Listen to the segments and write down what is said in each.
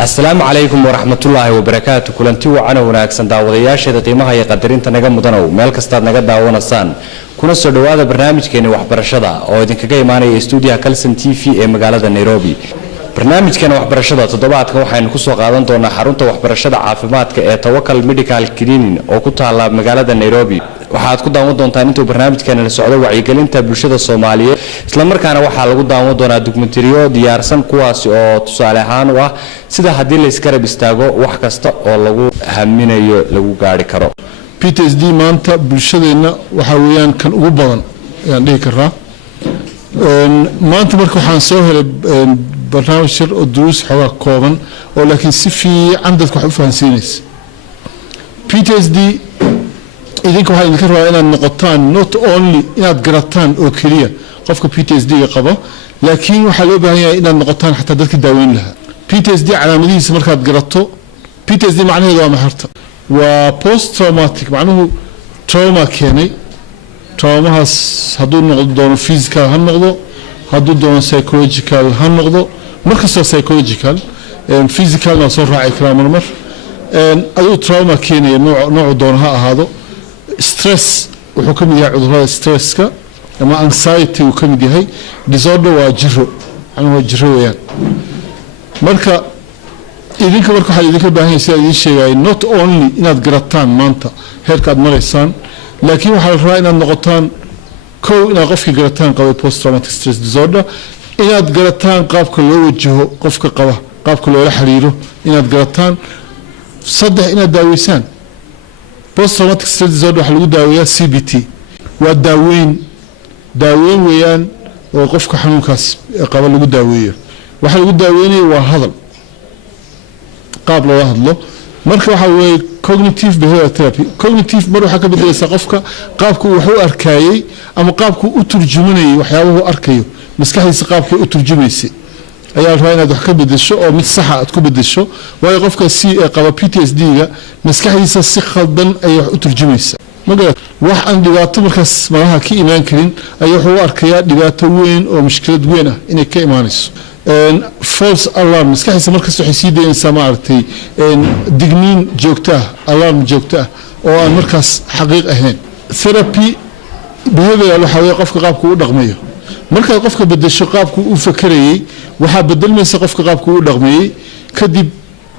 السلام عليكم ورحمة الله وبركاته كلنتي وعنا وناكسن داودياشة قيمها يقدرين تنجا مدنو مالك استاد نجا داونا سان كنا سردوا هذا برنامج كأنه وحبرشة أو إذا كجاي معنا استوديو كلسن تي في مقالة نيروبي برنامج كأنه وحبرشة تضبعت كوحين خصوصا قادن تونا حرونت وحبرشة عافمات كتوكل ميديكال كلينين أو كنت على مقالة نيروبي waxaad ku daawan doontaan intuu barnaamijkan la socdo wacyigelinta bulshada Soomaaliyeed isla markaana waxa lagu daawan doonaa dokumentariyo diyaarsan kuwaas oo tusaale ahaan ah sida hadii la iska rab istaago wax kasta oo lagu haminayo lagu gaari karo PTSD maanta bulshadeena waxa weeyaan kan ugu badan ayaan dhihi karaa maanta marka waxaan soo helay barnaamij shir oo duruus xogaa kooban oo laakiin si fiican dadku wax u fahansiinaysa PTSD idinka waxa idinka rabaa inaad noqotaan not only inaad garataan oo kaliya qofka PTSD ga qaba laakiin waxa loo baahan yahay inaad noqotaan xataa dadka daaweyn lahaa PTSD calaamadihiisa markaad garato PTSD macnaheedu waa maxay waa post traumatic macnuhu trauma keenay traumahaas hadduu noqdo doono physical ha noqdo hadduu doono psychological ha noqdo markasta psychological physical na soo raaci karaa marmar aduu trauma keenay nooc doono ha ahaado stress wuxuu ka mid yahay cudurrada stresska ama anxiety uu ka mid yahay disorder waa jiro ama jiro weeyaan marka idinka waxa idinka baahan yahay sidii sheegay not only inaad garataan maanta heerka aad maraysaan laakiin waxa la rabaa inaad noqotaan inaad qofka garataan qaba post traumatic stress disorder inaad garataan qaabka loo wajaho qofka qaba qaabka loola xiriiro inaad garataan saddex inaad daaweysaan post traumatic stress disorder waxa lagu daaweeyaa CBT waa daaweyn weeyaan oo qofka xanuunkaas qaba lagu daaweeyo waxa lagu daaweynaya waa hadal qaab loo hadlo marka waxa weey cognitive behavioral therapy cognitive mar waxa ka bedelaysa qofka qaabku wax u arkayay ama qaabku u turjumanayay waxyaabaha uu arkayo maskaxdiisa qaabkay u turjumaysay ayaa rabaa inaad wax ka bedesho oo mid sax ah aad ku bedesho waayo qofka si qaba PTSD ga maskaxdiisa si khaldan ay wax u turjumaysa maga wax aan dhibaato markaas malaha ka imaan karin ayaa wuxuu arkayaa dhibaato weyn oo mushkilad weyn ah inay ka imaanayso false alarm maskaxdiisa markaas waxay sii deynaysaa maartay digniin joogto ah alarm joogto ah oo aan markaas xaqiiq ahayn therapy behavioral waxa weeye qofka qaabku u dhaqmayo marka qofka bedesho qaabku u fakarayay waxa bedelmaysa qofka qaabku u dhaqmayay kadib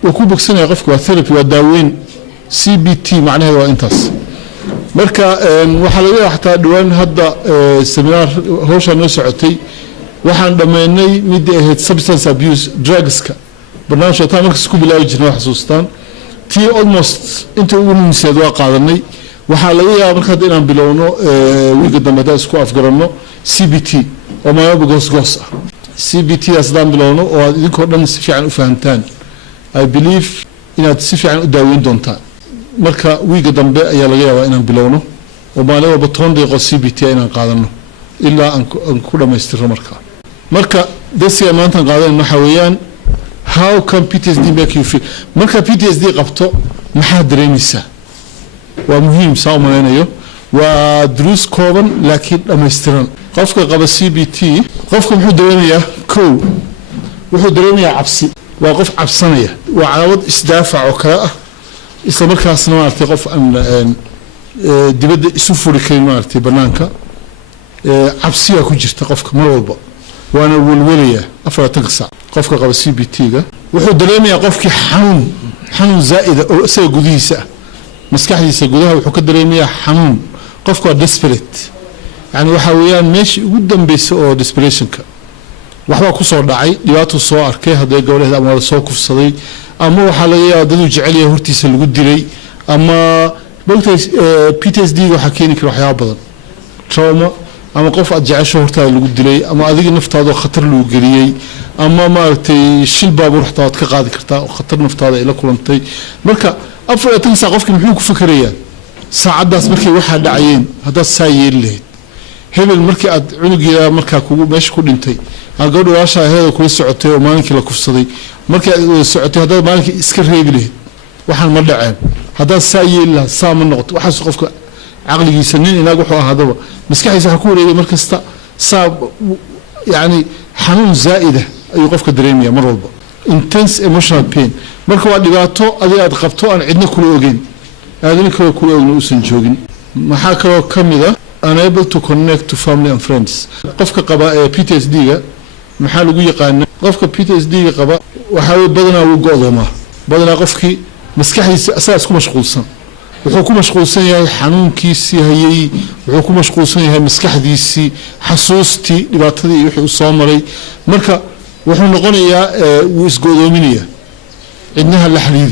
uu ku bogsanaya qofka waa therapy waa daaweyn CBT macnaheedu waa intaas marka waxa laga yaabaa xataa dhawaan hadda seminar hawsha noo socotay waxaan dhameynay mid ahayd substance abuse drugska barnaamijka taa markaas ku bilaawi jirnay xasuustaan tii almost inta ugu muhiimsan waa qaadanay waxa laga yaabaa marka inaan bilowno wiiga dambe da isku afgarano CBT oo maayaba goos ah CBT asdaan bilowno oo idinkoo dhan si fiican u fahantaan I believe inaad si fiican u daaweyn doontaan marka wiiga dambe ayaa laga yaabaa inaan bilowno oo maalin batoon deeqo CBT inaan qaadano ilaa aan ku dhameystiro marka dasiga maanta qaadan waxa weeyaan how can PTSD make you feel marka PTSD qabto maxaa dareemaysaa waa muhiim saameynayo waa duruus kooban laakiin dhameystiran qofka qaba CBT qofka wuxuu dareemayaa wuxuu dareemayaa cabsi waa qof cabsanaya waa calaamad isdaafac oo kale ah isla markaasna maartay qof aan dibadda isu furi karin maartay banaanka cabsiga ku jirta qofka mar walba waana walwalaya 40 saac qofka qaba CBT ga wuxuu dareemayaa qofkii xanuun zaa'id oo isaga gudihiisa maskaxdiisa gudaha wuxuu ka dareemayaa xanuun qofku waa desperate yani waxa weeyaan meeshii ugu dambeysay oo desperationka waxba ku soo dhacay dhibaato soo arkay haday gabadha ama soo kufsaday ama waxa laga yaabaa dad uu jecel yahay hortiisa lagu dilay ama PTSD waxa keeni kara waxyaabo badan trauma ama qof aad jecesho hortaada lagu dilay ama adiga naftaada khatar lagu geliyay ama maartay shil baabuur xataa ka qaadi kartaa oo khatar naftaada ila kulantay marka 40 saac qofkii muxuu ku fikirayaa saacadaas markii waxa dhacayeen hada saayeel leed hebel markii aad cunugiisa marka kugu meesha ku dhintay gabadha waasha aheedo kula socotay oo maalinkii la kufsaday markii aad socotay hada maalinkii iska reebi leed waxaan ma dhaceen hada saayeel la saama noqoto waxa qofka aqligiisa nin inaag wuxuu ahaadaba maskaxdiisa waxa ku wareegay markasta saab yani xanuun zaa'ida ayuu qofka dareemaya mar walba intense emotional pain marka waa dhibaato adiga aad qabto aan cidna kula ogeyn aadina kale kula ogna uusan joogin maxaa kaloo kamid ah unable to connect to family and friends qofka qaba PTSD-ga maxaa lagu yaqaan qofka PTSD-ga qaba waxa badanaa uu go'doomaa badanaa qofkii maskaxdiisa asaas ku mashquulsan wuxuu ku mashquulsan yahay xanuunkiisii hayay wuxuu ku mashquulsan yahay maskaxdiisii xasuustii dhibaatadii wixii soo maray marka wuxuu noqonayaa uu isgo'doominaya cidnaha la xiriir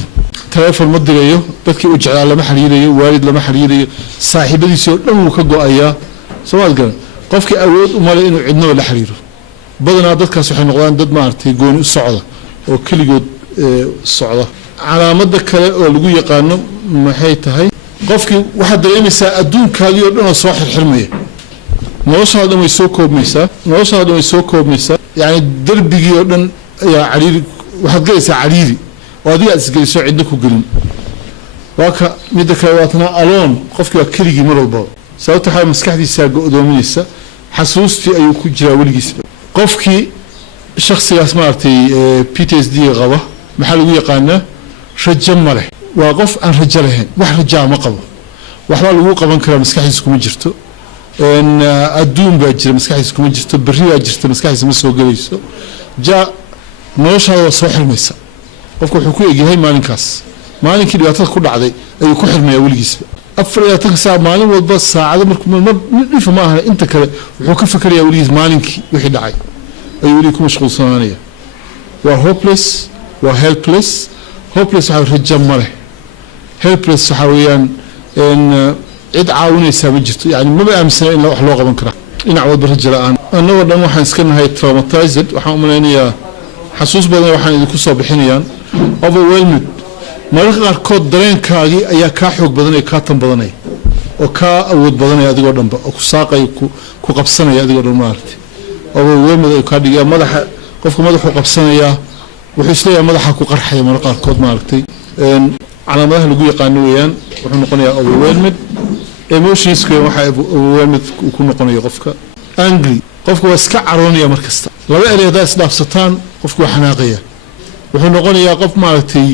telefoon ma dirayo dadkii uu jeclaa lama xiriirayo waalid lama xiriirayo saaxiibadiisii oo dhan uu ka go'ayaa soo garan qofkii awood u malay inuu cidnaba la xiriiro badanaa dadkaas waxay noqdaan dad maartay gooni u socda oo kaligood socda calaamada kale oo lagu yaqaano maxay tahay qofkii waxa dareemaysaa adduunkaagii oo dhan oo soo xirxirmaya noloshaada dhan way soo koobmaysaa yani darbigii oo dhan ayaa cariiri waxaad galaysaa cariiri oo adiga aad isgeliso cidna ku gelin waa ka midda kale waatana aloon qofkii waa keligii mar walbaba sababta waxaa maskaxdiisaa go'doominaysa xasuustii ayuu ku jiraa weligiisba qofkii shakhsigaas maaragtay PTSD qaba maxaa lagu yaqaanaa rajo ma leh waa qof aan rajo lahayn wax rajaa ma qabo waxbaa lagu qaban karaa maskaxdiisa kuma jirto adduun baa jira maskaxdiisa kuma jirto berri baa jirta maskaxdiisa ma soo gelayso noloshaada waa soo xirmaysa qofka wuxuu ku egyahay maalinkaas maalinkii dhibaatada ku dhacday ayuu ku xirmayaa weligiisba 24 saac maalin walba saacado markuu ma aha inta kale wuxuu ka fakarayaa weligiis maalinkii wixii dhacay ayuu weli ku mashquulsanaanaya waa hopeless waa helpless waxa rajo ma leh helpless waxa weeyaan cid caawinaysa ma jirto yani ma aaminsana in wax loo qaban karo dhinac walba rajo la'aan annagoo dhan waxaan iska nahay traumatized waxaan u malaynayaa xasuus badan waxaan idinku soo bixinayaan overwhelmed mararka qaarkood dareenkaagii ayaa kaa xoog badanaya kaa tan badanaya oo kaa awood badanaya adigoo dhanba oo ku saaqaya ku qabsanaya adigoo dhan maaragtay overwhelmed ayuu kaa dhigaya madaxa qofka madaxuu qabsanayaa wuxuu isleeyahay madaxa ku qarxaya mararka qaarkood maaragtay calaamadaha lagu yaqaano weeyaan wuxuu noqonayaa overwhelmed emotionska waxaa overwhelmed ku noqonaya qofka angry qofka waa iska caroonaya mar kasta laba erey hadaa isdhaafsataan qofku waa xanaaqaya wuxuu noqonayaa qof maaragtay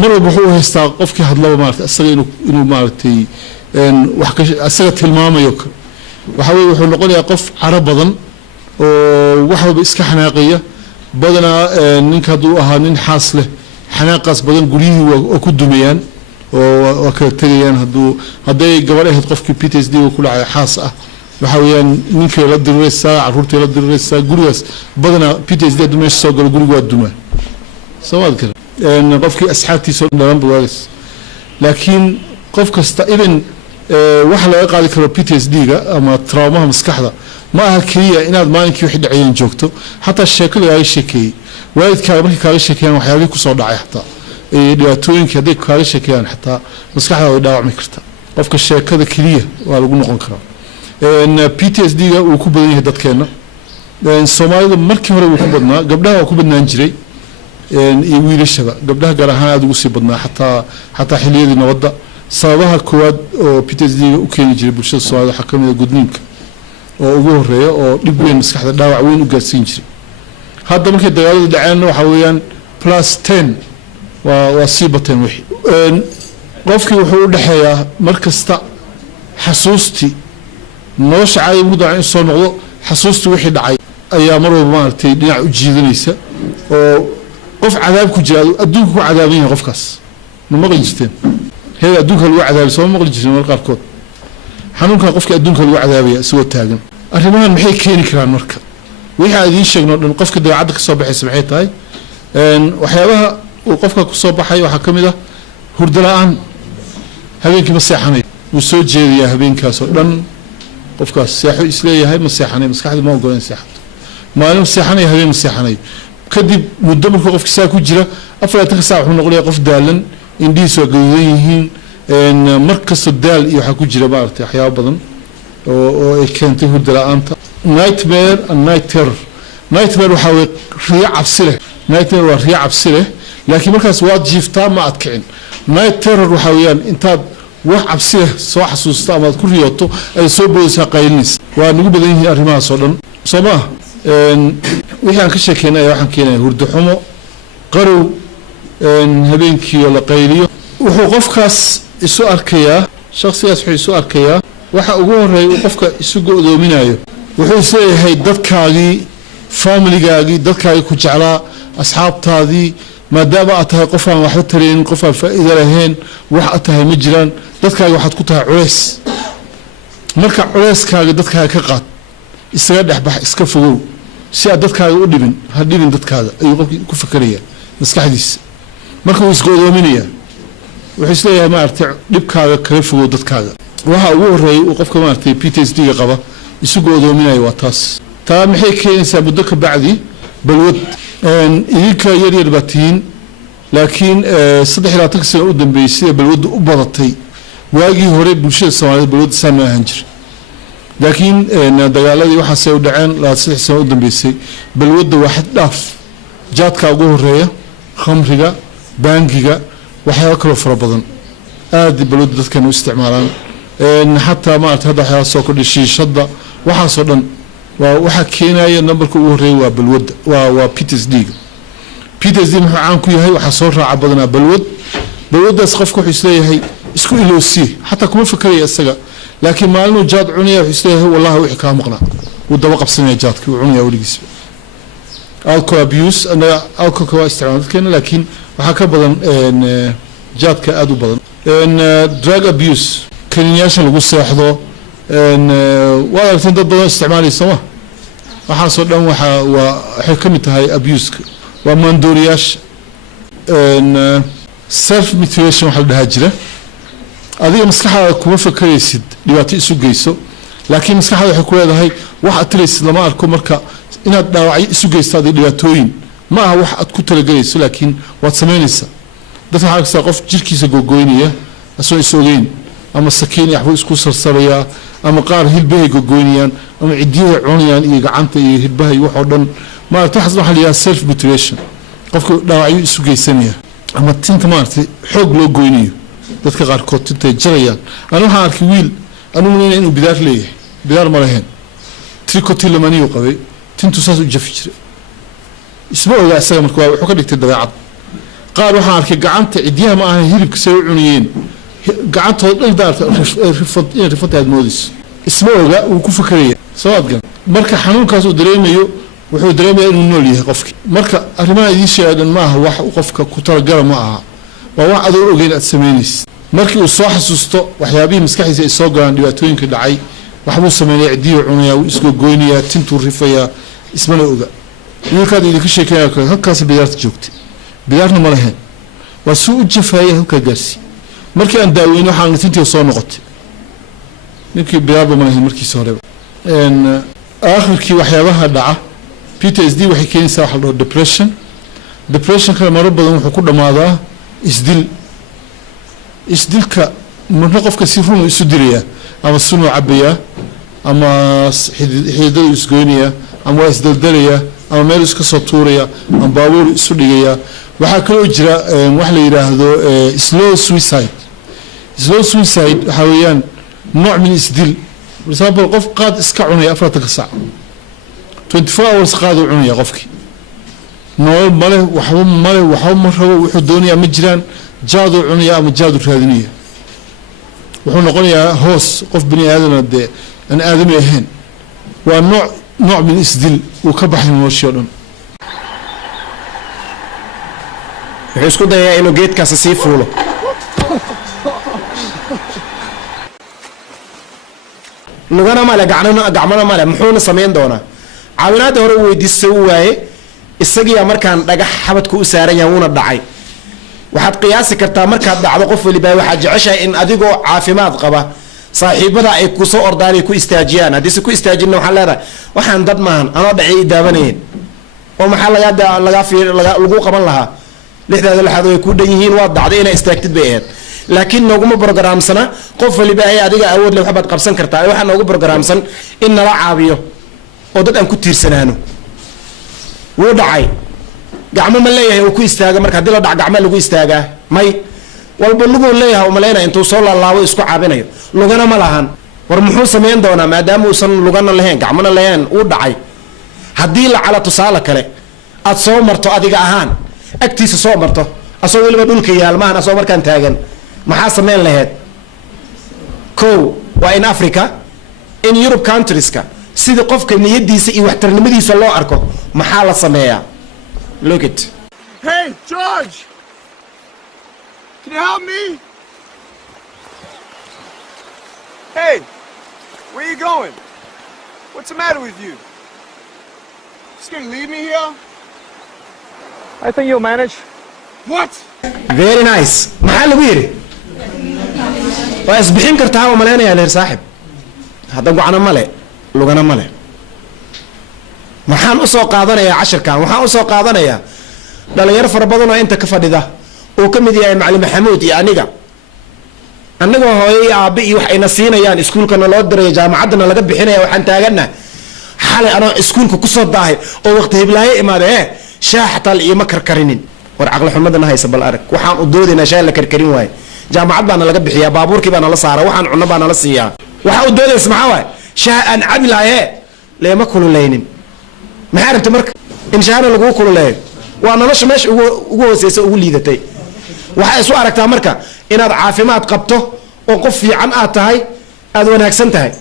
mar walba wuxuu haystaa qofkii hadlaba maaragtay asaga inuu maaragtay asaga tilmaamayo waxa weeye wuxuu noqonayaa qof caro badan oo wax walba iska xanaaqaya badanaa ninka hadduu ahaa nin xaas leh xanaaqaas badan guryihii waa ku dumayaan oo waa kala tegayaan hadday gabadh ahayd qofkii PTSD ku dhacay xaas ah waxa weeyaan ninkii la diriraysaa caruurtii la diriraysaa gurigaas badanaa PTSD hadduu meesha soo galo guriga waa dumaa sawaad kale qofkii asxaabtiisa dhalan bawaagas laakiin qof kasta even waxa laga qaadi karo PTSD-ga ama traumaha maskaxda ma aha kaliya inaad maalinkii wixii dhacayeen joogto xataa sheeko lagaaga sheekeeyey waalidkaaga markay kaaga sheekeeyaan waxyaabihii kusoo dhacay xataa dhibaatooyinkii hadday kaaga sheekeeyaan xataa maskaxdaada way dhaawacmi karta qofka sheekada keliya waa lagu noqon karaa PTSD-ga uu ku badan yahay dadkeena soomaalida markii hore wuu ku badnaa gabdhaha waa ku badnaan jiray iyo wiilashaba gabdhaha gaar ahaan aada ugu sii badnaa xataa xilliyadii nabadda sababaha koowaad oo PTSD-ga u keeni jiray bulshada soomaalida waxaa ka mid a gudniinka oo ugu horeeya oo dhib weyn maskaxda dhaawac weyn u gaarsiin jiray hadda markay dagaalada dhaceenna waxaa weeyaan +10 waa sii bateen wixii qofkii wuxuu u dhexeeyaa mar kasta xasuustii nolosha caadi ugu daca in soo noqdo xasuustii wixii dhacay ayaa mar walba maaragtay dhinac u jiidanaysa oo qof cadaab ku jira adduunka ku cadaaban yahay qofkaas ma maqli jirteen heer adduunka lagu cadaabay soo maqli jirteen mar qaarkood xanuunkan qofka adduunka lagu cadaabaya isagoo taagan arrimahan maxay keeni karaan marka wixii aan idiin sheegno dhan qofka dabeecadda ka soo baxaysa maxay tahay waxyaabaha uu qofka ku soo baxay waxaa ka mid ah hurdo la'aan habeenkii ma seexanayo wuu soo jeedayaa habeenkaas oo dhan qofkaas seexo isleeyahay ma seexanayo maskaxda ma ogola in seexato maalin ma seexanayo habeen ma seexanayo kadib muddo markuu qofka saa ku jira 24 saac wuxuu noqonayaa qof daalan indhihiisu waa gaduudan yihiin mar kasta daal iyo waxaa ku jira maaragtay waxyaabo badan oo ay keentay hurdo la'aanta nightmare and night terror nightmare waxaa weye riyo cabsi leh nightmare waa riyo cabsi leh laakiin markaas waad jiiftaa ma aad kicin night terror waxaa weeyaan intaad wax cabsi leh soo xasuusta ama aad ku riyooto ay soo boodaysaa qaylinaysa waa nagu badan yihiin arrimahaas oo dhan soo maaha wixii aan ka sheekeynay ayaa waxaan keenaya hurdo xumo qarow habeenkii oo la qayliyo wuxuu qofkaas isu arkayaa shakhsigaas wuxuu isu arkayaa waxa ugu horeeya uu qofka isu go'doominayo wuxuu isleeyahay dadkaagii familigaagii dadkaagii ku jeclaa asxaabtaadii maadaama aad tahay qof aan waxba taraynin qof aan faa'iido lahayn wax aad tahay ma jiraan dadkaaga waxaad ku tahay culays marka culayskaaga dadkaaga ka qaad isaga dhexbax iska fogow si aad dadkaaga u dhibin ha dhibin dadkaaga ayuu qofkii ku fikiraya maskaxdiisa marka uu isgo'doominaya wuxuu isleeyahay maaragtay dhibkaaga kala fogow dadkaaga waxa ugu horeeya uu qofka maaragtay PTSD-ga qaba isu go'doominaya waa taas taa maxay keenaysaa muddo ka bacdi balwad idinka yaryar baa tihiin laakiin 3 sano u dambeeyay sida balwaddu u badatay waagii hore bulshada Soomaaliyeed balwadda saan ma ahaan jirin laakiin dagaaladii waxaasay u dhaceen 3 sano u dambeysay balwadda waa xad dhaaf jaadka ugu horeeya khamriga bangiga waxyaabo kale fara badan aad balwadda dadkan u isticmaalaan xataa maaragtay hadda waxyaabo soo kordhay shiishadda waxaasoo dhan waxa keenaya numberka ugu horeeya waa balwadda waa PTSD-ga PTSD muxuu caan ku yahay waxaa soo raaca badanaa balwaddaas qofka wuxuu isleeyahay isku iloosiye xataa kuma fikeraya isaga laakiin maalinuu jaad cunaya wuxuu isleeyahay wallahi wixii kaa maqnaa wuu daba qabsanaya jaadkii wuu cunaya weligiisba alcohol abuse anaga alcoholka waa isticmaal dadkeena laakiin waxaa ka badan jaadka aada u badan drug abuse kaniyaasha lagu seexdo waad aragteen dad badan isticmaalaya sooma waxaasoo dhan waxay ka mid tahay abuseka waa maandooriyaasha self mutilation waxa la dhahaa jira adiga maskaxdaada kuma fakaraysid dhibaato isu geyso laakiin maskaxdaada waxay ku leedahay wax aad tiraysid lama arko marka inaad dhaawacyo isu geysto adiga dhibaatooyin ma aha wax aad ku talagelayso laakiin waad samaynaysaa dadka waxaa arkaysaa qof jirkiisa gogoynaya asoo is ogeyn ama sakiin waxbuu isku sarsarayaa ama qaar hilbahay gogoynayaan ama cidiyaha cunayaan iyo gacanta iyo hilbaha iyo waxoo dhan maaragtay waxaas waxaa la yidhaha self mutilation qofka dhaawacyo isu geysanaya ama tinta maaragtay xoog loo goynayo dadka qaarkood tintay jarayaan ana waxaan arkay wiil aniguna inuu bidaar leeyahay bidaar ma lahayn tricotilemaniyu qabay tintu saas u jafi jiray isma ogaa isaga marka waa wuxuu ka dhigtay dabeecad qaar waxaan arkay gacanta cidiyaha ma ahan hilibka say u cunayeen gacantooda dhan daarta rifataad moodayso isma oga uu ku fakaraya soo adgan marka xanuunkaas uu dareemayo wuxuu dareemayaa inuu nool yahay qofkii marka arrimaha idiin sheegan ma aha wax qofka ku talagala ma aha waa wax adoo ogeyn aad samaynaysid markii uu soo xasuusto waxyaabihii maskaxdiisa ay soo galaan dhibaatooyinka dhacay waxbuu sameynaya cidiyu cunayaa wuu isgogoynayaa tintuu rifayaa ismana oga wiilkaad idinka sheekeynaya kale halkaas bidaarta joogtay bidaarna ma lahayn waa suu u jafaayay halkaa gaarsi markii aan daaweyn waxaan tintii soo noqotay ninkii bidaarba ma lahayn markiisa horeba aakhirkii waxyaabaha dhaca PTSD waxay keenaysaa waxa la dhaho depression marar badan wuxuu ku dhamaadaa isdilka marna qofka si run isu dilayaa ama sunuu cabayaa ama xididadu isgoynaya ama waa isdaldalayaa ama meel iska soo tuuraya ama baabuur isu dhigaya waxaa kaloo jira wax la yidhaahdo slow suicide waxaa weeyaan nooc min isdil for example qof qaad iska cunaya 40 saac 24 hours qaad uu cunaya qofkii nolol male waxba ma rabo wuxuu doonayaa ma jiraan jaadu cunaya ama jaadu raadinaya wuxuu noqonayaa hoos qof bini aadana dee aan aadami ahayn waa nooc min isdil uu ka baxay noloshii oo dhan wuxuu isku dayaa inuu geedkaasi sii fuulo lugana male gacmana male muxuuna samayn doonaa caawinaadda hore u weydiistay u waaye isagiyaa markaan dhagax xabadku u saaran yahay wuuna dhacay waxaad qiyaasi kartaa markaad dhacdo qof waliba waxaad jeceshahay in adigoo caafimaad qaba saaxiibada ay ku soo ordaan ay ku istaajiyaan haddii si ku istaajinna waxaa leedahay waxaan dad maahan anoo dhacay daawanayeen oo maxaa lagu qaban lahaa lixdaada laxaad way ku dhan yihiin waad dhacday inaa istaagtid bay ahayd laakiin nooguma brogaraamsana qof waliba ay adiga awood leh waxbaad qabsan kartaa waxaa noogu brogaraamsan in nala caabiyo oo dad aan ku tiirsanaano wuu dhacay gacmo ma leeyahay uu ku istaaga marka haddii la dhac gacmo lagu istaagaa may walba luguu leeyahay umalayna intuu soo laalaabo isku caabinayo lugana ma lahan war muxuu samayn doonaa maadaama uusan lugana lahayn gacmona lahayn uu dhacay haddii la cala tusaale kale aad soo marto adiga ahaan agtiisa soo marto asoo weliba dhulka yaal maahan asoo markaan taagan maxaa sameyn laheyd kow waa in Africa in Europe countrieska sida qofka niyadiisa iyo waxtarnimadiisa loo arko maxaa la sameeyaa look it Hey George, can you help me? Hey, where you going? What's the matter with you? Just gonna leave me here? I think you'll manage. What? very nice maxaa lagu yiri waa isbixin kartaa oo maleynaya leer saaxib hadda go'ana male lugana male maxaan u soo qaadanayaa casharkan waxaan u soo qaadanayaa dhalinyaro fara badan oo inta ka fadhida oo ka mid yahay macallin Maxamuud iyo aniga hooyo iyo aabe iyo wax ayna siinayaan iskuulkana loo diray jaamacadana laga bixinaya waxaan taagana xalay anoo iskuulka ku soo daahay oo waqti hiblaaye imaade shaaxatal iyo ma karkarinin war aqal xumadana haysa bal arag waxaan u doodaynaa shay la karkarin waay jaamacad baana laga bixiyaa baabuurkii baana la saaraa waxaan cunno baana la siiyaa waxa u doodays maxaa waay shaa aan cabilaaye leema kululeynin maxaa rabta marka in shaana lagu kululeeyo waa nolosha meesha ugu hooseysa ugu liidatay waxa isu aragtaa marka inaad caafimaad qabto oo qof fiican aad tahay aad wanaagsan tahay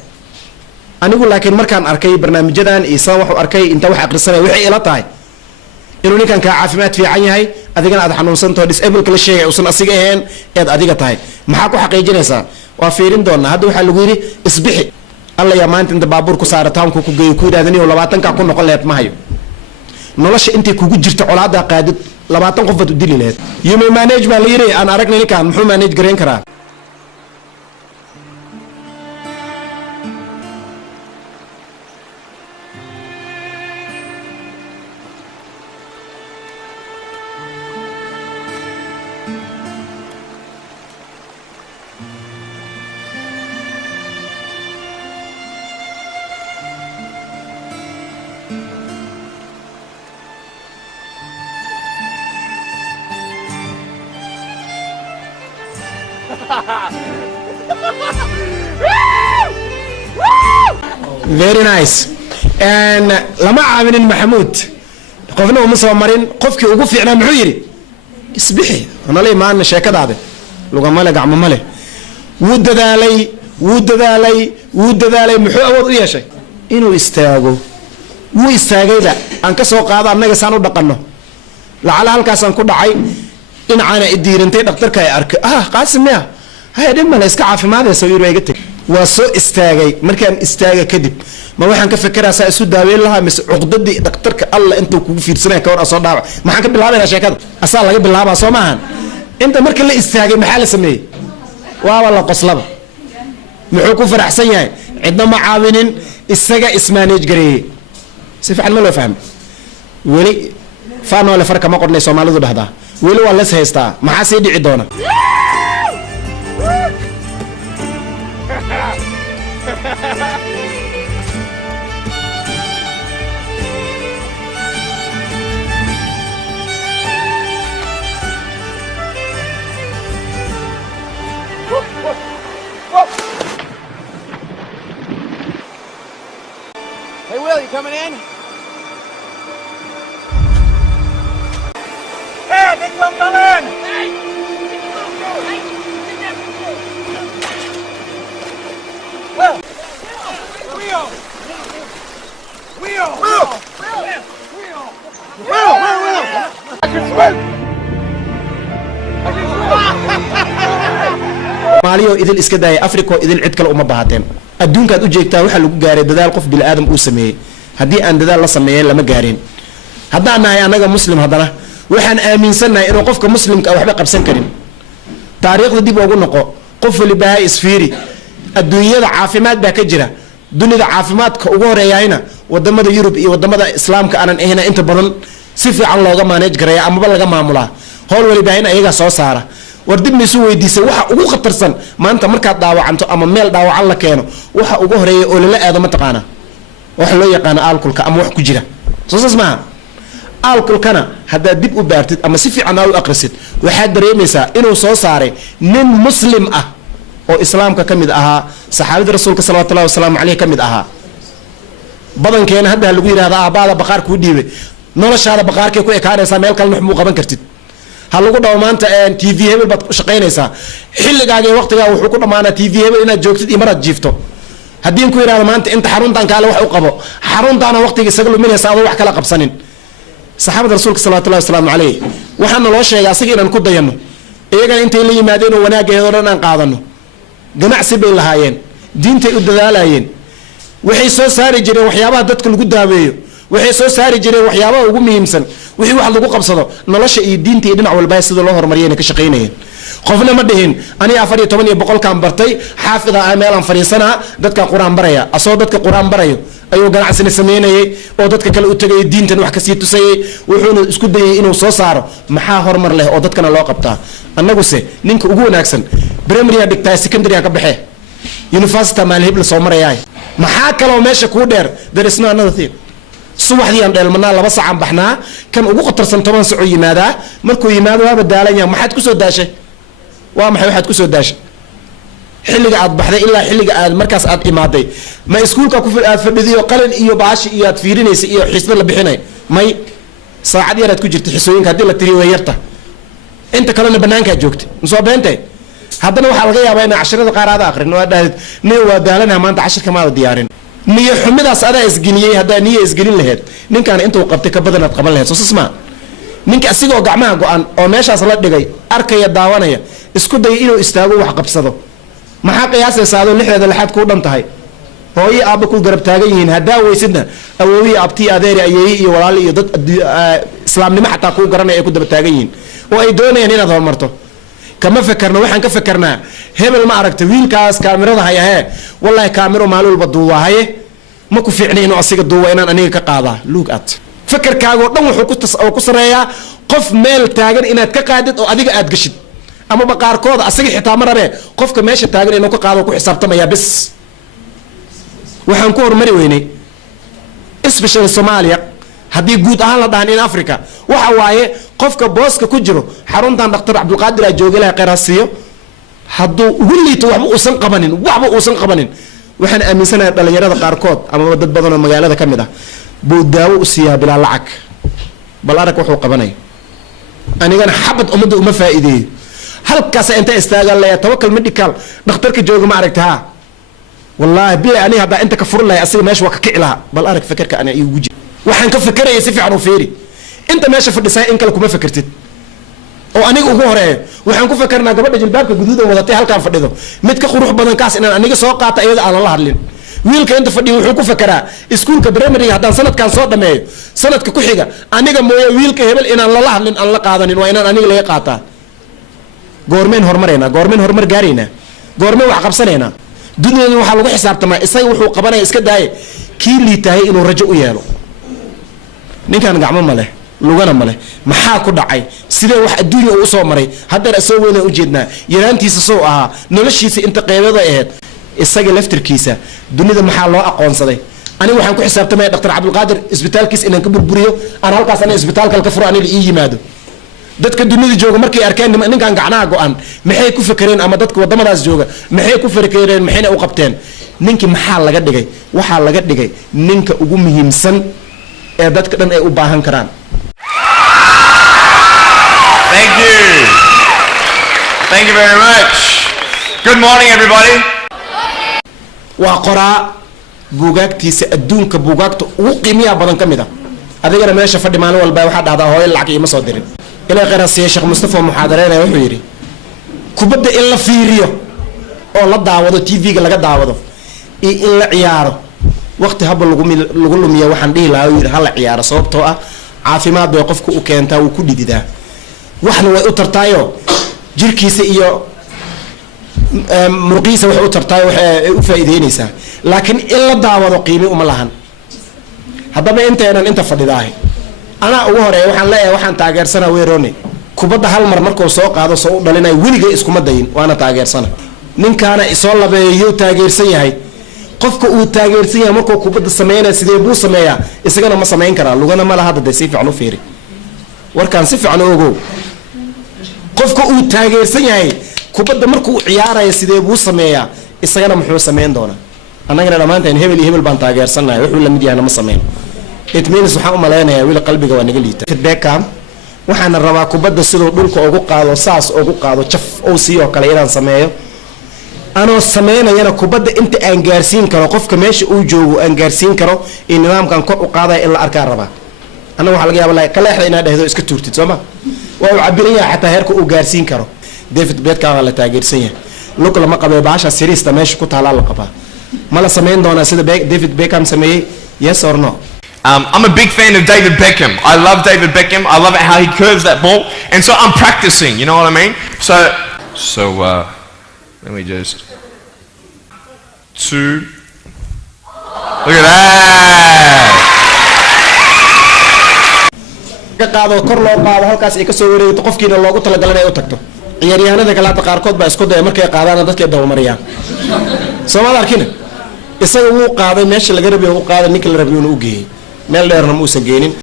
anigu laakiin markaan arkay barnaamijyadan iyo san wax u arkay inta wax aqrisanay waxay ila tahay inuu ninkan ka caafimaad fiican yahay adigana aad xanuunsanto disable kala sheegay uusan asiga ahayn eed adiga tahay maxaa ku xaqiijinaysaa waa fiirin doona hadda waxa lagu yiri isbixi alla ya maanta inta baabuur ku saarataan ku geeyo ku yiraahdan 20 ka ku noqon leed ma hayo nolosha intay kugu jirto colaada qaadid 20 qof u dili leed you may manage baa la yiri aan aragnay ninkan muxuu manage gareyn karaa very nice and lama caawinin Maxamuud qofna uma soo marin qofkii ugu fiicnaa muxuu yiri isbixi ana la imaan sheekadaada lugama la gacmo male wuu dadaalay muxuu awood u yeeshay inuu istaago wuu istaagayda aan ka soo qaado annaga saan u dhaqanno lacala halkaas aan ku dhacay dhinacaana idiirantay dhakhtarka ay arkay qaasimiya hay dhimana iska caafimaadaysa yiri iga tag waa soo istaagay markaan istaaga kadib ma waxaan ka fikiraasaa isu daaweyn lahaa mis uqdadii dhakhtarka alla intuu kugu fiirsanay ka war soo dhaawac maxaan ka bilaabaynaa sheekada asaa laga bilaabaa soo maahan inta marka la istaagay maxaa la sameeyay waa wala qoslaba muxuu ku faraxsan yahay cidna ma caawinin isaga ismanage gareeyay si fiican ma loo fahmay weli faano la farka ma qornay Soomaalidu dhahdaa weli waa la haystaa maxaa sii dhici doona Hey Will, you coming in? Hey, big one coming! Hey! Will! I can swim! Maaliyo idil iska daay Afrika idil cid kale uma baahateen adduunka aad u jeegtaa waxa lagu gaaray dadaal qof bil aadam uu sameeyay hadii aan dadaal la sameeyay lama gaarin haddaan nahay anaga muslim haddana waxaan aaminsanahay inuu qofka muslimka waxba qabsan karin taariikhda dib ugu noqo qof waliba isfiiri adduunyada caafimaad baa ka jira dunida caafimaadka ugu horeeyayna wadamada Yurub iyo wadamada Islaamka aanan ahayna inta badan si fiican looga manage gareeya ama laga maamulaa howl waliba in ayaga soo saara war dib miisu weydiisay waxa ugu khatarsan maanta markaad daawacanto ama meel daawacan la keeno waxa ugu horeeya oo la aado ma taqaana wax loo yaqaan alcoholka ama wax ku jira soo saasmaa alcoholkana hadda dib u baartid ama si fiican aad u aqrisid waxa dareemaysaa inuu soo saaray nin muslim ah oo islaamka kamid ahaa saxaabada rasuulka sallallahu alayhi wasallam kamid ahaa badankeena hadda lagu yiraahdo aabaada baqaar ku dhiibay noloshaada baqaarkay ku ekaanaysaa meel kalena wax muu qaban kartid ha lagu dhawo maanta TV hebel baad ku shaqaynaysaa xilligaaga iyo waqtigaaga wuxuu ku dhammaanaa TV hebel inaad joogtid iyo maraad jiifto haddii ku yidhahdo maanta inta xaruntan kaale wax u qabo xaruntaana waqtiga isaga luminaysa adoo wax kala qabsanin saxaabada rasuulka salawatullahi wasalaamu calayh waxaana loo sheegay asaga inaan ku dayanno iyagana intay la yimaadeen oo wanaaggeedoo dhan aan qaadano ganacsi bay lahaayeen diintay u dadaalayeen waxay soo saari jireen waxyaabaha dadka lagu daaweeyo waxay soo saari jireen waxyaabaha ugu muhiimsan wixii wax lagu qabsado nolosha iyo diinta iyo dhinac walba sida loo horumariyay ka shaqeynayeen qofna ma dhihin aniga 14 iyo boqolkaan bartay xaafida ah meelaan fariisanaa dadka quraan baraya asoo dadka quraan barayo ayuu ganacsina sameynayay oo dadka kale u tagay diintan wax ka sii tusayay wuxuuna isku dayay inuu soo saaro maxaa horumar leh oo dadkana loo qabtaa annaguse ninka ugu wanaagsan primary dhigtaa secondary ka baxee university maalhib la soo marayay maxaa kale oo meesha ku dheer there is no another thing subaxdii aan dheelmanaa 2 saac baxnaa kan ugu qatarsan 10 saac yimaada markuu yimaado waa badaalanyaa maxaad ku soo daashay waa maxay waxaad ku soo daashay xilliga aad baxday ilaa xilliga aad markaas aad imaaday ma iskuulka ku fadhiyo qalin iyo baashi iyo aad fiirinaysa iyo xiisada la bixinay may saacad yar aad ku jirtay xisooyinka hadii la tiriyo way yarta inta kalena banaanka joogtay soo beentay haddana waxa laga yaabaa in casharada qaar aad akhrin oo aad nin waa daalanaha maanta casharka ma diyaarin niyo xumidaas adaa isginiyay hadaa niyo isgelin lahayd ninkan intuu qabtay ka badan aad qaban lahayd soo sisma ninka asigoo gacmaha go'an oo meeshaas la dhigay arkaya daawanaya isku day inuu istaago wax qabsado maxaa qiyaasaysaa adoo lixdeeda lixaad ku dhan tahay hooyo aabba ku garab taagan yihiin hadaa weysidna awoowiyi abtii adeeri ayeeyi iyo walaali iyo dad islaamnimo xataa ku garanaya ay ku daba taagan yihiin oo ay doonayaan inaad horumarto kama fakarno waxaan ka fakarnaa hebel ma aragtay wiilkaas kaamirada haya wallahi kaamiro maalin walba duuwahaye ma ku fiicnay inuu asiga duuwa inaan aniga ka qaadaa look at fakarkaago dhan wuxuu ku sareeyaa qof meel taagan inaad ka qaadid oo adiga aad gashid ama baqaarkooda asaga xitaa ma rabe qofka meesha taagan inuu ka qaado ku xisaabtamaya bis waxaan ku hormari weynay especially Soomaaliya haddii guud ahaan la dhahan in Africa waxa waaye qofka booska ku jiro xaruntan Dr. Abdulqaadir jooga ilaahay qeyrasiyo hadduu ugu liito waxba uusan qabanin waxaan aaminsanahay dhalinyarada qaarkood ama dad badan oo magaalada ka mid ah buu daawo u siiyaa bilaa lacag bal arag wuxuu qabanay anigana xabad umada uma faa'iideeyo halkaas inta istaagan la tawakkal medical dhakhtarka jooga ma aragtaa wallahi bilaa ani hada inta ka furin lahay asiga meesha waa ka kicilaha bal arag fakarka ana igu jiro waxaan ka fakarayay si fiican u fiiri inta meesha fadhisay in kale kuma fakartid oo aniga ugu horeeyo waxaan ku fakarnaa gabadha jilbaabka guduudan wadatay halkaan fadhido mid ka qurux badan kaas inaan aniga soo qaata iyada aan la hadlin wiilka inta fadhiyo wuxuu ku fakaraa iskuulka primary haddaan sanadkan soo dhameeyo sanadka ku xiga aniga mooye wiilka hebel inaan lala hadlin aan la qaadanin waa inaan aniga laga qaataa goormeen horumar gaaraynaa goormeen wax qabsanaynaa duniyada waxaa lagu xisaabtamaa isaga wuxuu qabanaya iska daaye kii liitahay inuu rajo u yeelo ninkan gacmo ma leh lugana ma leh maxaa ku dhacay sidee wax adduunya uu soo maray haddana soo weyn u jeednaa yaraantiisa soo ahaa noloshiisa inta qeybada ahayd isaga laftirkiisa dunida maxaa loo aqoonsaday aniga waxaan ku xisaabtamay Dr. Abdulqaadir isbitaalkiisa inaan ka burburiyo aan halkaas ana isbitaalka ka furo aniga ii yimaado dadka dunida jooga markay arkeen ninkan gacnaha go'an maxay ku fakareen ama dadka wadamadaas jooga maxay ku fakareen maxayna u qabteen ninkii maxaa laga dhigay waxaa laga dhigay ninka ugu muhiimsan ee dadka dhan ay u baahan karaan Thank you very much. Good morning everybody. waa qoraa buugaagtiisa adduunka buugaagta ugu qiimiyaha badan ka mid ah adigana meesha fadhi maalin walba waxaa dhahdaa hooyo lacag ima soo dirin ilaa qeyrasiye Sheekh Mustafa muxaadareynaya wuxuu yidhi kubadda in la fiiriyo oo la daawado TV-ga laga daawado iyo in la ciyaaro waqti haba lagu lumiyo waxaan dhihi lahaa yidhi hala ciyaaro sababtoo ah caafimaad bay qofku u keentaa wuu ku dhididaa waxna way u tartaayo jirkiisa iyo murqiisa wax u tartaay waxay u faa'iideynaysaa laakiin in la daawado qiimo uma lahan haddaba inteenan inta fadhidaay ana ugu horeeyo waxaan leeyahay waxaan taageersanaa weerone kubadda hal mar markuu soo qaado soo u dhalinay weliga iskuma dayin waana taageersana ninkaana isoo labeeyo taageersan yahay qofka uu taageersan yahay markuu kubadda sameeyana sidee buu sameeyaa isagana ma sameyn karaa lugana ma laha dad si fiican u fiiri warkaan si fiican ogow qofka uu taageersan yahay kubadda markuu ciyaarayo sidee buu sameeyaa isagana muxuu sameyn doonaa annagana dhamaanteen hebel iyo hebel baan taageersanahay wuxuu la mid yahay ma sameeyno it means waxaan u maleynayaa wiil qalbiga waa naga liita Beckham waxaan rabaa kubadda sidoo dhulka ugu qaado saas ugu qaado jaf oo siyo kale inaan sameeyo anoo sameynayana kubadda inta aan gaarsiin karo qofka meesha uu joogo aan gaarsiin karo in nidaamkan kor u qaaday in la arkaa rabaa ana waxa laga yaabaa kala xidhay inaad dhahdo iska tuurtid Soomaa waa uu cabiraya xataa heerka uu gaarsiin karo David Beckham la taageersan yahay lug lama qabay baasha sirista meesha ku taala la qabaa ma la sameyn doona sida David Beckham sameeyay yes or no I'm a big fan of David Beckham. I love David Beckham. I love how he curves that ball. And so I'm practicing, you know what I mean? So let me just... 2. Look at that! qaado kor loo qaado halkaas ay ka soo wareegto qofkiina loogu talagalay inay u tagto ciyaaryahanada kala qaarkood baa isku day markay qaadaan dadka daba mariyaan Soomaali arkina isaga uu qaaday meesha laga rabiyo uu qaaday ninka la rabiyo uu geeyay meel dheerna ma uusan geenin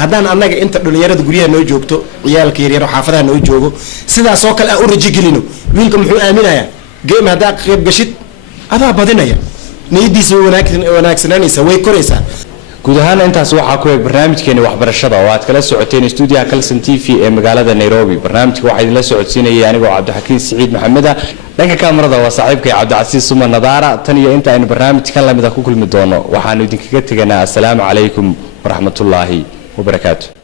haddaan annaga inta dhalinyarada guryaha noo joogto ciyaalka yaryar xaafadaha noo joogo sidaas oo kale aan u rajigelino wiilka muxuu aaminayaa game hadaa qayb gashid adaa badinaya niyadiisa wanaagsananaysa way koraysaa guud ahaan intaas waxaa ku eeg barnaamijkeeni waxbarashada oo aad kala socoteen stuudiyaha Kalson TV ee magaalada Nairobi barnaamijka waxaa idin la socodsiinayay anigoo Cabdixakiin Saciid Maxamed dhanka kaamirada waa saaxiibkay Cabdicasiis Suma Nadaara tan iyo inta aynu barnaamijkan la mid ah ku kulmi doono waxaanu idinkaga teganaa assalaamu calaykum waraxmatullaahi wabarakaatuh